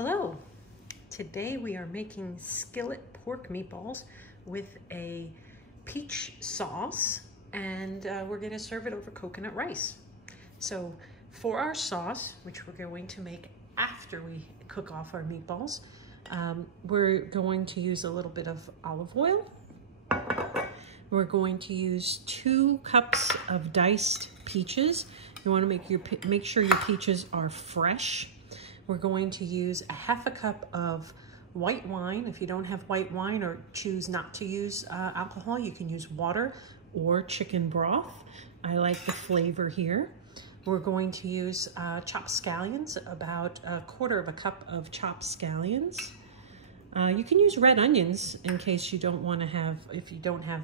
Hello, today we are making skillet pork meatballs with a peach sauce, and we're going to serve it over coconut rice. So for our sauce, which we're going to make after we cook off our meatballs, we're going to use a little bit of olive oil. We're going to use 2 cups of diced peaches. You want to make sure your peaches are fresh. We're going to use a ½ cup of white wine. If you don't have white wine or choose not to use alcohol, you can use water or chicken broth. I like the flavor here. We're going to use chopped scallions, about a ½ cup of chopped scallions. You can use red onions in case you don't want to have, if you don't have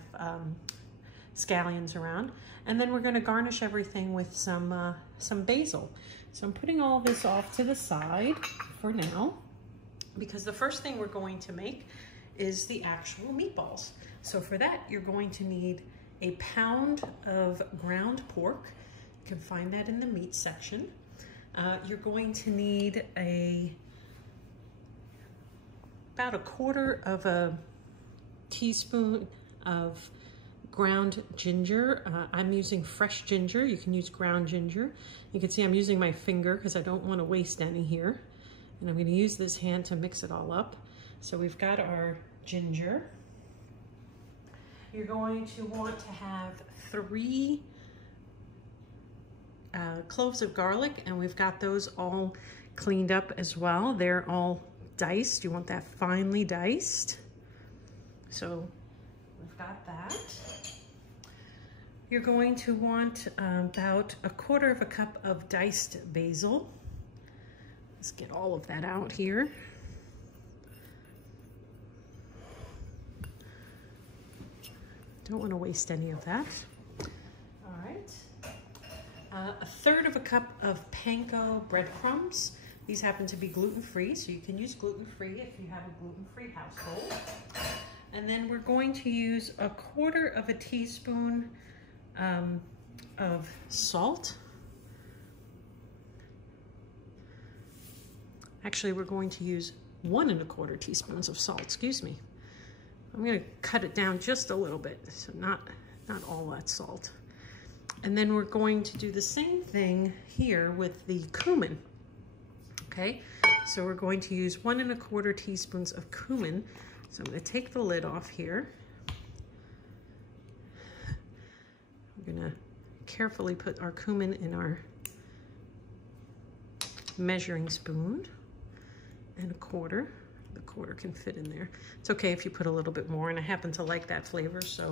scallions around. And then we're going to garnish everything with some basil. So I'm putting all this off to the side for now, because the first thing we're going to make is the actual meatballs. So for that, you're going to need a pound of ground pork. You can find that in the meat section. You're going to need about a ½ teaspoon of ground ginger. I'm using fresh ginger. You can use ground ginger. You can see I'm using my finger because I don't want to waste any here. And I'm going to use this hand to mix it all up. So we've got our ginger. You're going to want to have 3 cloves of garlic, and we've got those all cleaned up as well. They're all diced. You want that finely diced. So we've got that. You're going to want about a ½ cup of diced basil. Let's get all of that out here. Don't want to waste any of that. All right. A ½ cup of panko breadcrumbs. These happen to be gluten-free, so you can use gluten-free if you have a gluten-free household. And then we're going to use a ½ teaspoon of salt. Actually, we're going to use 1¼ teaspoons of salt, excuse me. I'm going to cut it down just a little bit, so not all that salt. And then we're going to do the same thing here with the cumin. Okay, so we're going to use 1¼ teaspoons of cumin. So I'm going to take the lid off here. We're going to carefully put our cumin in our measuring spoon, and a quarter. The quarter can fit in there. It's okay if you put a little bit more, and I happen to like that flavor, so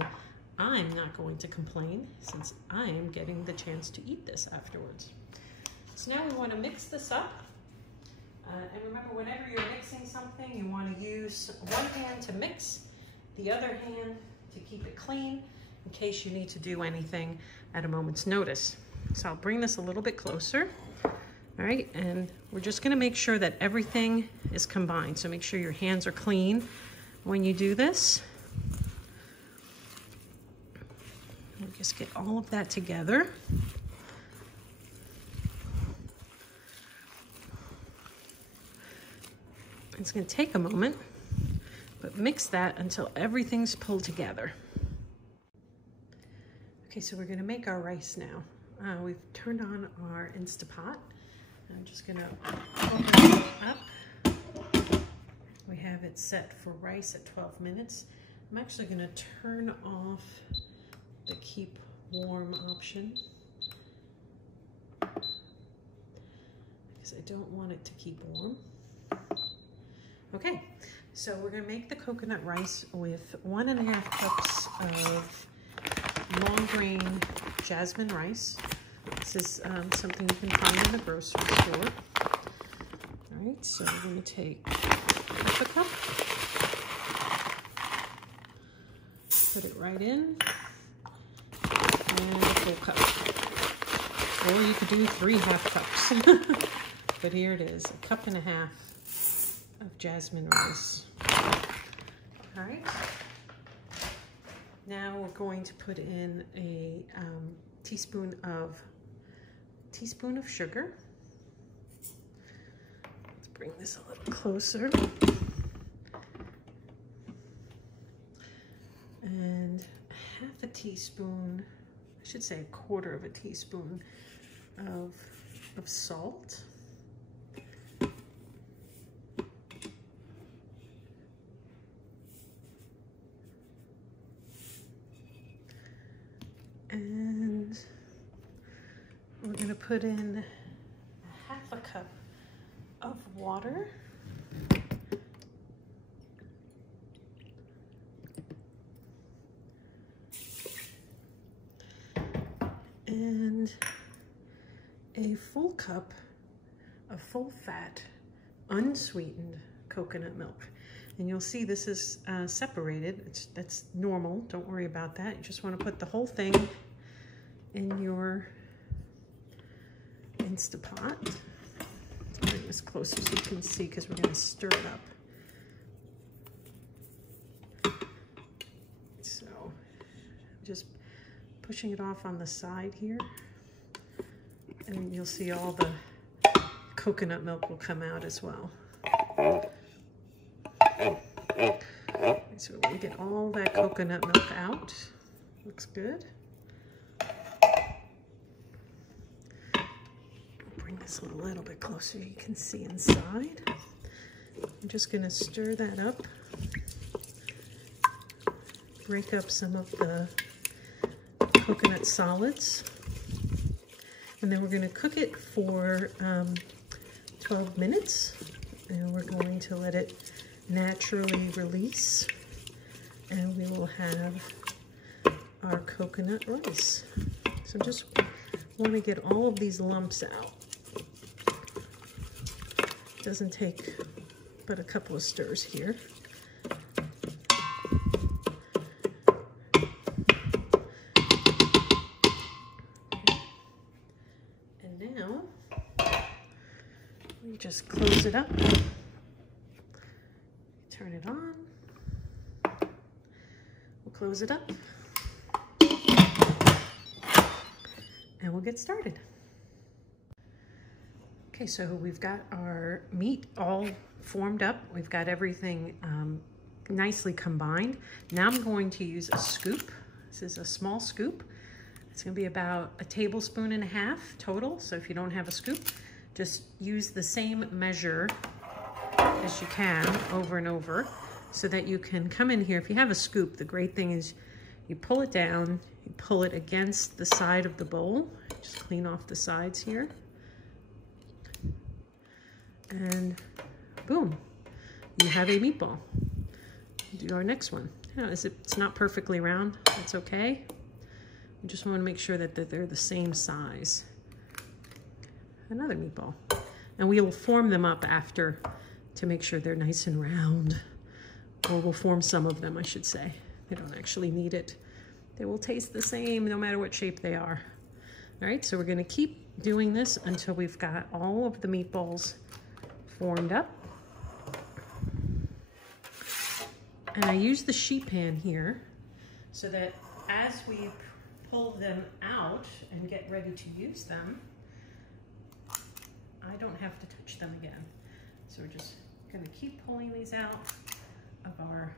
I'm not going to complain since I am getting the chance to eat this afterwards. So now we want to mix this up. And remember, whenever you're mixing something, you want to use one hand to mix, the other hand to keep it clean in case you need to do anything at a moment's notice. So I'll bring this a little bit closer. All right, and we're just going to make sure that everything is combined. So make sure your hands are clean when you do this. We'll just get all of that together. It's going to take a moment, but mix that until everything's pulled together. Okay, so we're going to make our rice now. We've turned on our Instapot. I'm just going to open it up. We have it set for rice at 12 minutes. I'm actually going to turn off the keep warm option because I don't want it to keep warm. Okay, so we're going to make the coconut rice with 1½ cups of long grain jasmine rice. This is something you can find in the grocery store. All right, so we're going to take ½ cup, put it right in, and a full cup. Or you could do 3 ½ cups. But here it is, 1½ cups of jasmine rice. All right. Now we're going to put in a teaspoon of sugar. Let's bring this a little closer. And half a teaspoon, I should say a quarter of a teaspoon of salt. And we're going to put in half a cup of water. And a full cup of full fat, unsweetened coconut milk. And you'll see this is separated. That's normal, don't worry about that. You just want to put the whole thing in your Instapot. Bring this closer so you can see, because we're going to stir it up. So just pushing it off on the side here, and you'll see all the coconut milk will come out as well. So we get all that coconut milk out. Looks good. Bring this a little bit closer so you can see inside. I'm just going to stir that up. Break up some of the coconut solids. And then we're going to cook it for 12 minutes. And we're going to let it naturally release. And we will have our coconut rice. So just want to get all of these lumps out. Doesn't take but a couple of stirs here. And now we just close it up. Turn it on. We'll close it up. And we'll get started. Okay, so we've got our meat all formed up. We've got everything nicely combined. Now I'm going to use a scoop. This is a small scoop. It's going to be about 1.5 tablespoons total. So if you don't have a scoop, just use the same measure as you can over and over, so that you can come in here. If you have a scoop, the great thing is you pull it down, you pull it against the side of the bowl. Just clean off the sides here. And boom, you have a meatball. Do our next one. You know, it's not perfectly round, that's okay. You just want to make sure that they're the same size. Another meatball. And we will form them up after to make sure they're nice and round. Or we'll form some of them, I should say. They don't actually need it. They will taste the same no matter what shape they are. All right, so we're going to keep doing this until we've got all of the meatballs formed up. And I use the sheet pan here so that as we pull them out and get ready to use them, I don't have to touch them again. So we're just going to keep pulling these out of our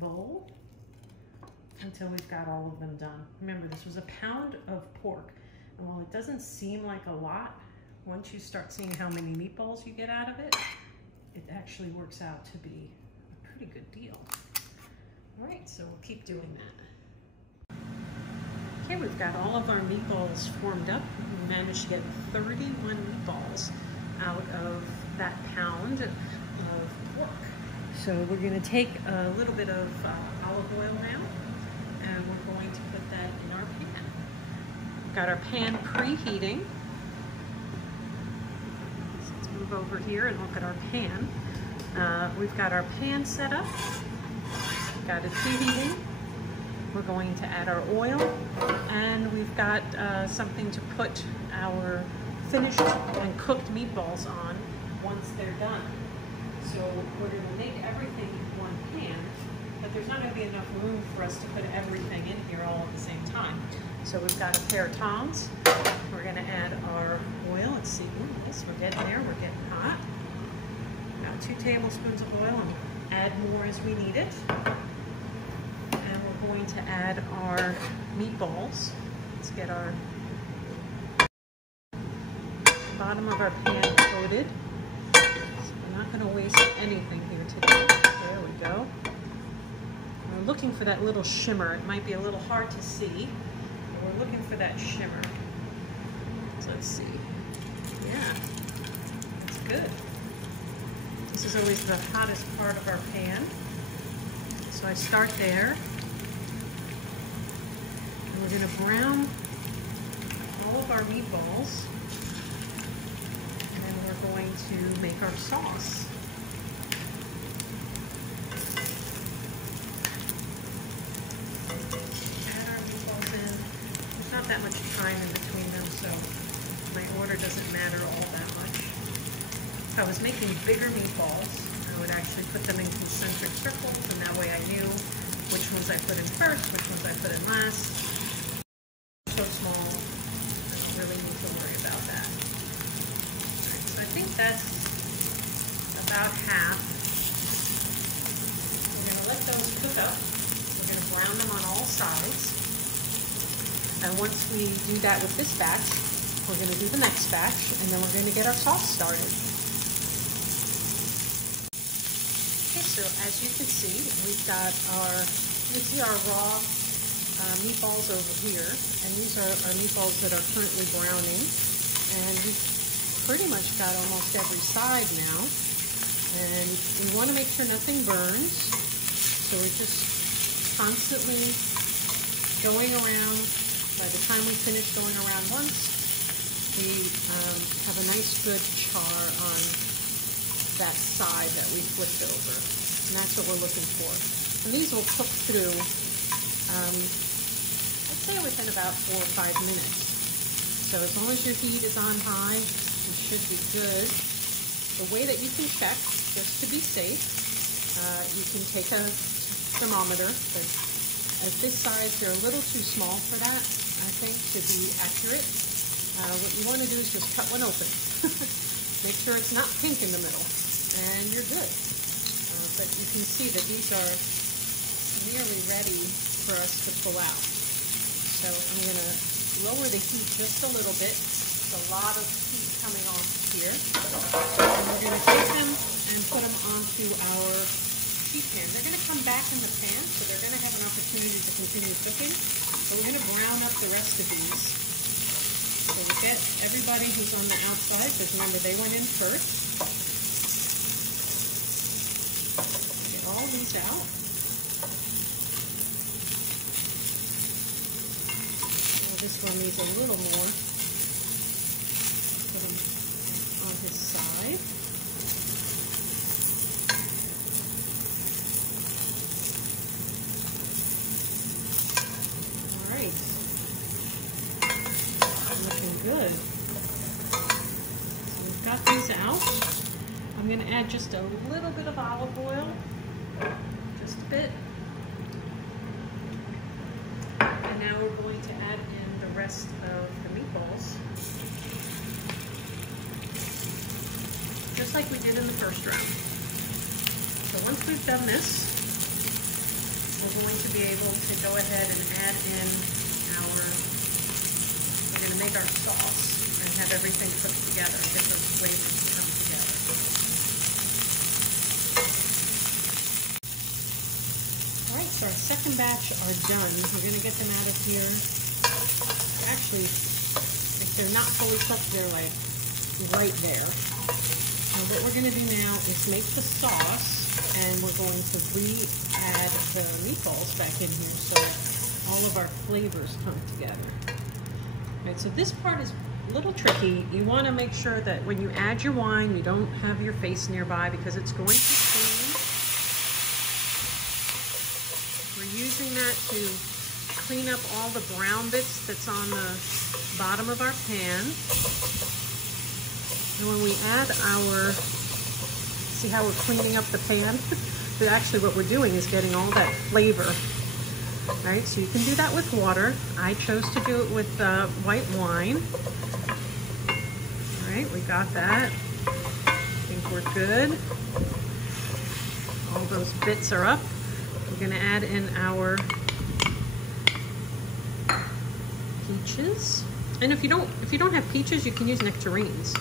bowl until we've got all of them done. Remember, this was 1 pound of pork, and while it doesn't seem like a lot, once you start seeing how many meatballs you get out of it, it actually works out to be a pretty good deal. All right, so we'll keep doing that. Okay, we've got all of our meatballs formed up. We managed to get 31 meatballs out of that 1 pound of pork. So we're going to take a little bit of olive oil now, and we're going to put that in our pan. We've got our pan preheating. So let's move over here and look at our pan. We've got our pan set up. We've got it preheating. We're going to add our oil, and we've got something to put our finished and cooked meatballs on once they're done. So we're going to make everything in one pan, but there's not going to be enough room for us to put everything in here all at the same time. So we've got a pair of tongs. We're going to add our oil. Let's see, yes, we're getting there. We're getting hot. about 2 tablespoons of oil and add more as we need it. And we're going to add our meatballs. Let's get our bottom of our pan coated. So we're not going to waste anything here today. There we go. We're looking for that little shimmer. It might be a little hard to see, but we're looking for that shimmer. So let's see. Yeah, that's good. This is always the hottest part of our pan. So I start there. And we're going to brown all of our meatballs. And then we're going to make our sauce. Add our meatballs in. There's not that much time in between them, so my order doesn't matter all that much. If I was making bigger meatballs, I would actually put them in concentric circles, and that way I knew which ones I put in first, which ones I put in last. So small, I don't really need to worry about that. All right, so I think that's about half. We're going to let those cook up. We're going to brown them on all sides. And once we do that with this batch, we're going to do the next batch, and then we're going to get our sauce started. Okay, so as you can see, we've got our, raw meatballs over here, and these are our meatballs that are currently browning, and we've pretty much got almost every side now, and we want to make sure nothing burns, so we're just constantly going around. By the time we finish going around once, we have a nice good char on that side that we flipped over. And that's what we're looking for. And these will cook through, I'd say within about 4 or 5 minutes. So as long as your heat is on high, you should be good. The way that you can check, just to be safe, you can take a thermometer. But at this size, they're a little too small for that, I think, to be accurate. What you want to do is just cut one open. Make sure it's not pink in the middle, and you're good. But you can see that these are nearly ready for us to pull out. So I'm going to lower the heat just a little bit. There's a lot of heat coming off here. And we're going to take them and put them onto our sheet pan. They're going to come back in the pan, so they're going to have an opportunity to continue cooking. But we're going to brown up the rest of these. So we get everybody who's on the outside, because remember they went in first. Get all these out. Well, this one needs a little more. Put them on his side. All right. Looking good. So we've got these out. I'm going to add just a little bit of olive oil, just a bit. And now we're going to add in the rest of the meatballs, just like we did in the first round. So once we've done this, we're going to be able to go ahead and add in our, we're going to make our sauce and have everything cooked together, get those flavors to come together. All right, so our second batch are done. We're going to get them out of here. Actually, if they're not fully cooked, they're like right there. Now what we're going to do now is make the sauce, and we're going to re-add the meatballs back in here so that all of our flavors come together. All right, so this part is a little tricky. You want to make sure that when you add your wine, you don't have your face nearby because it's going to steam. We're using that to clean up all the brown bits that's on the bottom of our pan. And when we add our, see how we're cleaning up the pan? But actually what we're doing is getting all that flavor. All right, so you can do that with water. I chose to do it with white wine. All right, we got that. You can think we're good. All those bits are up. We're gonna add in our peaches. And if you don't have peaches, you can use nectarines.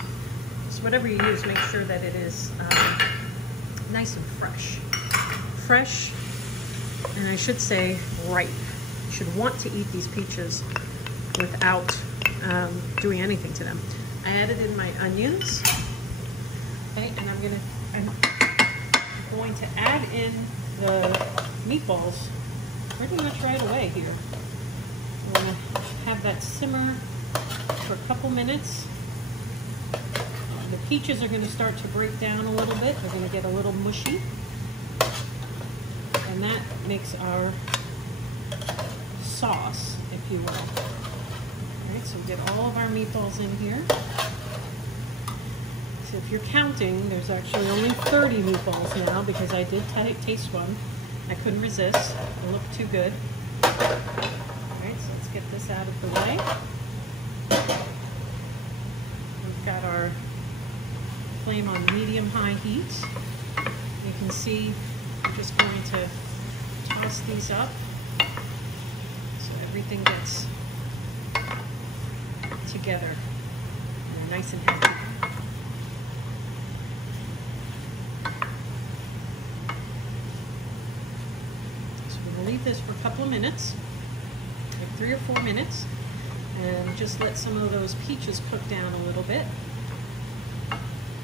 So whatever you use, make sure that it is nice and fresh. Fresh, and I should say ripe. You should want to eat these peaches without doing anything to them. I added in my onions, okay, and I'm going to add in the meatballs pretty much right away here. We're going to have that simmer for a couple minutes. The peaches are going to start to break down a little bit. They're going to get a little mushy. And that makes our sauce, if you will. All right, so we get all of our meatballs in here. So if you're counting, there's actually only 30 meatballs now because I did taste one. I couldn't resist. It looked too good. All right, so let's get this out of the way. We've got our flame on medium-high heat. You can see I'm just going to toss these up so everything gets together and nice and healthy. So we're going to leave this for a couple of minutes, like 3 or 4 minutes, and just let some of those peaches cook down a little bit.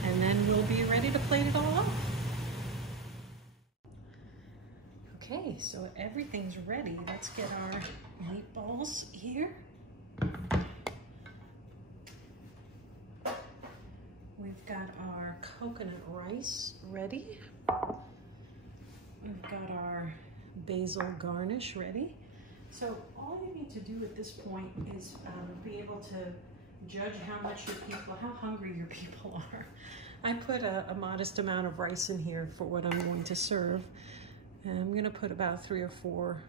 And then we'll be ready to plate it all up. Okay, so everything's ready. Let's get our meatballs here. We've got our coconut rice ready. We've got our basil garnish ready. So all you need to do at this point is be able to judge how hungry your people are. I put a modest amount of rice in here for what I'm going to serve. And I'm gonna put about 3 or 4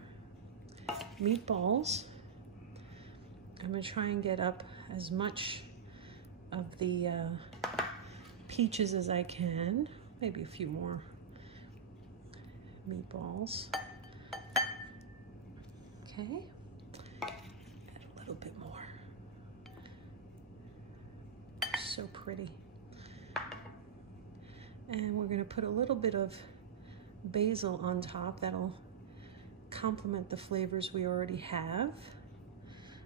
meatballs. I'm gonna try and get up as much of the peaches as I can. Maybe a few more meatballs. Okay, add a little bit more. So pretty. And we're gonna put a little bit of basil on top. That'll complement the flavors we already have.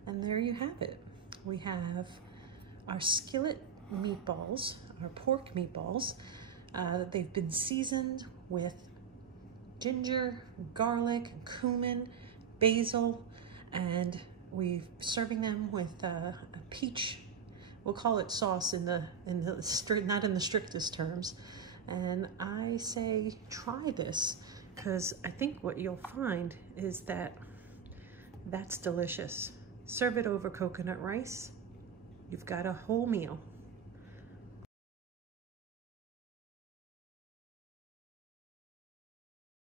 And there you have it. We have our skillet meatballs, our pork meatballs. They've been seasoned with ginger, garlic, cumin, basil, and we're serving them with a peach. We'll call it sauce not in the strictest terms. And I say try this because I think what you'll find is that that's delicious. Serve it over coconut rice. You've got a whole meal.